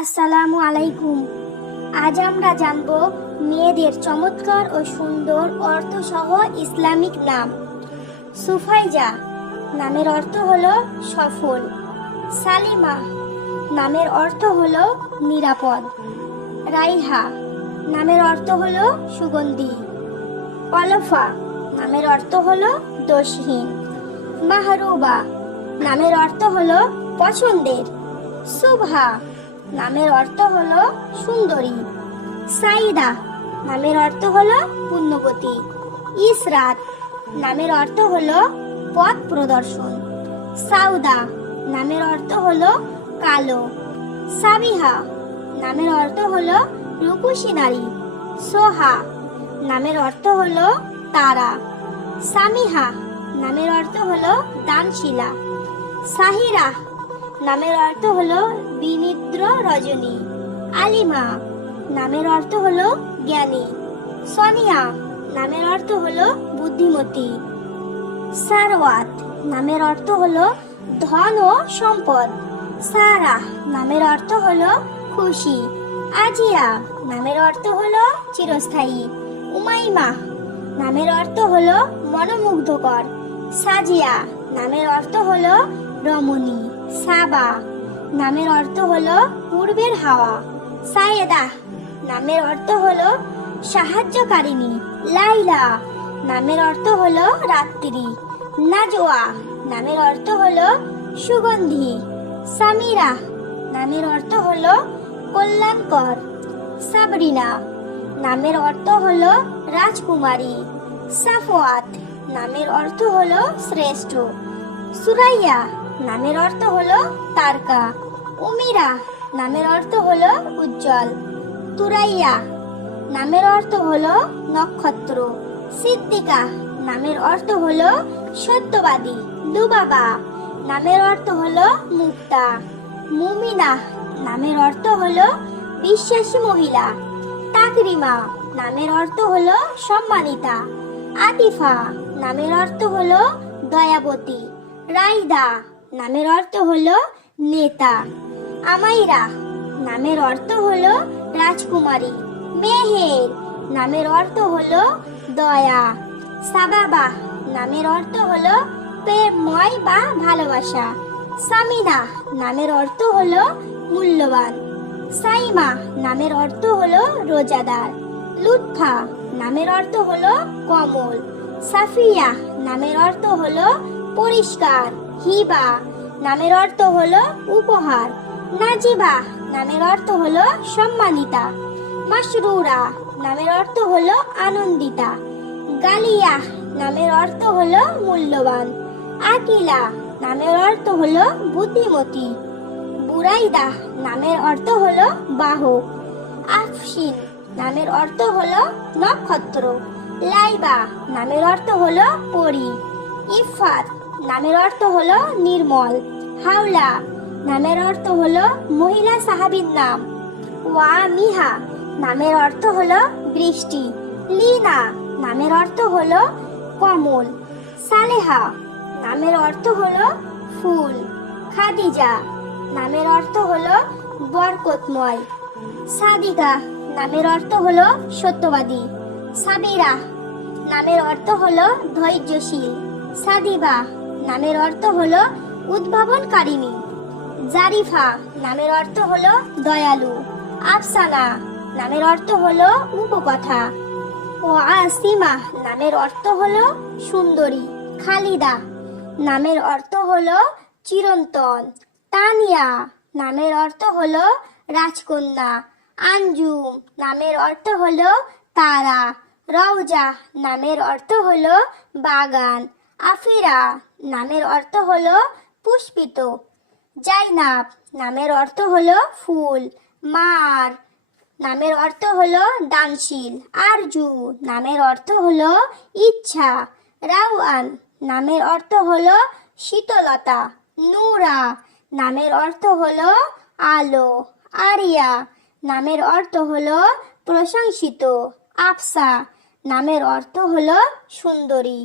আসসালামু আলাইকুম। আজ আমরা জানব মেয়েদের চমৎকার ও সুন্দর অর্থসহ ইসলামিক নাম। সুফাইজা নামের অর্থ হলো সফল। সালিমা নামের অর্থ হলো নিরাপদ। রাইহা নামের অর্থ হলো সুগন্ধি। অলফা নামের অর্থ হলো দোষহীন। মাহরুবা নামের অর্থ হলো পছন্দের। সুবহা নামের অর্থ হলো সুন্দরী। সাইদা নামের অর্থ হলো পুণ্যবতী। ইসরাত নামের অর্থ হলো পথ প্রদর্শন। সাউদা নামের অর্থ হলো কালো। সাবিহা নামের অর্থ হলো রূপসী নারী। সোহা নামের অর্থ হলো তারা। সামিহা নামের অর্থ হলো দানশীলা। সাহিরা নামের অর্থ হলো বিনিদ্র রজনী। আলিমা নামের অর্থ হলো জ্ঞানী। সোনিয়া নামের অর্থ হলো বুদ্ধিমতী। সারওয়াত নামের অর্থ হলো ধন ও সম্পদ। সারা নামের অর্থ হলো খুশি। আজিয়া নামের অর্থ হলো চিরস্থায়ী। উমাইমা নামের অর্থ হলো মনোমুগ্ধকর। সাজিয়া নামের অর্থ হলো রমণী। সাবা নামের অর্থ হলো পূর্বের হাওয়া। সায়েদা নামের অর্থ হলো সাহায্যকারিণী। লাইলা নামের অর্থ হলো রাত্রি। নাজওয়া নামের অর্থ হলো সুগন্ধি। সামিরা নামের অর্থ হলো কল্যাণকর। সাবরিনা নামের অর্থ হলো রাজকুমারী। সাফওয়াত নামের অর্থ হলো শ্রেষ্ঠ। সুরাইয়া নামের অর্থ হলো তারকা। উমিরা নামের অর্থ হলো উজ্জ্বল। তুরাইয়া নামের অর্থ হলো নক্ষত্র। সিদ্দিকা নামের অর্থ হলো সত্যবাদী। লুবাবা নামের অর্থ হলো মুক্তা। মুমিনা নামের অর্থ হলো বিশ্বাসী মহিলা। তাকরিমা নামের অর্থ হলো সম্মানিতা। আতিফা নামের অর্থ হলো দয়াবতী। রাইদা নামের অর্থ হলো নেতা। আমাইরা নামের অর্থ হলো রাজকুমারী। মেহের নামের অর্থ হলো দয়া। সাবাবা নামের অর্থ হলো প্রেমময় বা ভালোবাসা। সামিনা নামের অর্থ হলো মূল্যবান। সাইমা নামের অর্থ হলো রোজাদার। লুৎফা নামের অর্থ হলো কমল। সাফিয়া নামের অর্থ হলো পরিষ্কার। হিবা নামের অর্থ হলো উপহার। নাজিবা নামের অর্থ হলো সম্মানিতা। মাসরুরা নামের অর্থ হলো আনন্দিতা। গালিয়া নামের অর্থ হলো মূল্যবান। আকিলা নামের অর্থ হলো বুদ্ধিমতী। বুরাইদা নামের অর্থ হলো বাহক। আফসিন নামের অর্থ হলো নক্ষত্র। লাইবা নামের অর্থ হলো পরী। ইফাত নামের অর্থ হলো নির্মল। হাওলা নামের অর্থ হলো মহিলা সাহাবীর নাম। ওয়ামিহা নামের অর্থ হলো বৃষ্টি। লিনা নামের অর্থ হলো কমল। সালেহা নামের অর্থ হলো ফুল। খাদিজা নামের অর্থ হলো বরকতময়। সাদিকা নামের অর্থ হলো সত্যবাদী। সাবিরা নামের অর্থ হলো ধৈর্যশীল। সাদিবা নামের অর্থ হলো উদ্ভাবনকারিণী। জারিফা নামের অর্থ হলো দয়ালু। আফসানা নামের অর্থ হলো উপকথা। ও আসিমা নামের অর্থ হলো সুন্দরী। খালিদা নামের অর্থ হলো চিরন্তন। তানিয়া নামের অর্থ হলো রাজকন্যা। আঞ্জুম নামের অর্থ হলো তারা। রওজা নামের অর্থ হলো বাগান। আফিরা নামের অর্থ হলো পুষ্পিত। জাইনাব নামের অর্থ হলো ফুল। মার নামের অর্থ হলো দানশীল। আরজু নামের অর্থ হলো ইচ্ছা। রাউয়ান নামের অর্থ হলো শীতলতা। নূরা নামের অর্থ হলো আলো। আরিয়া নামের অর্থ হলো প্রশংসিত। আফসা নামের অর্থ হলো সুন্দরী।